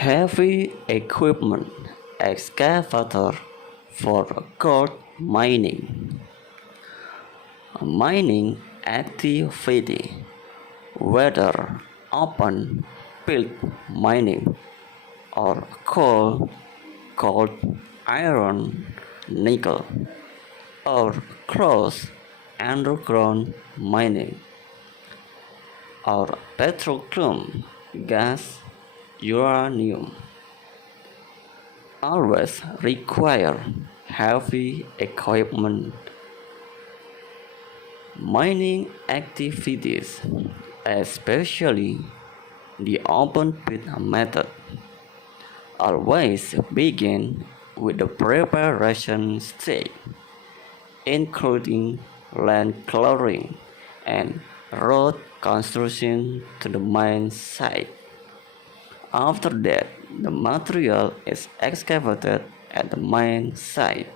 Heavy equipment excavator for gold mining. Mining activity, whether open pit mining or coal, gold, iron, nickel, or closed underground mining, or petroleum, gas, uranium, always require heavy equipment. Mining activities, especially the open pit method, always begin with the preparation stage, including land clearing and road construction to the mine site. After that, the material is excavated at the mine site.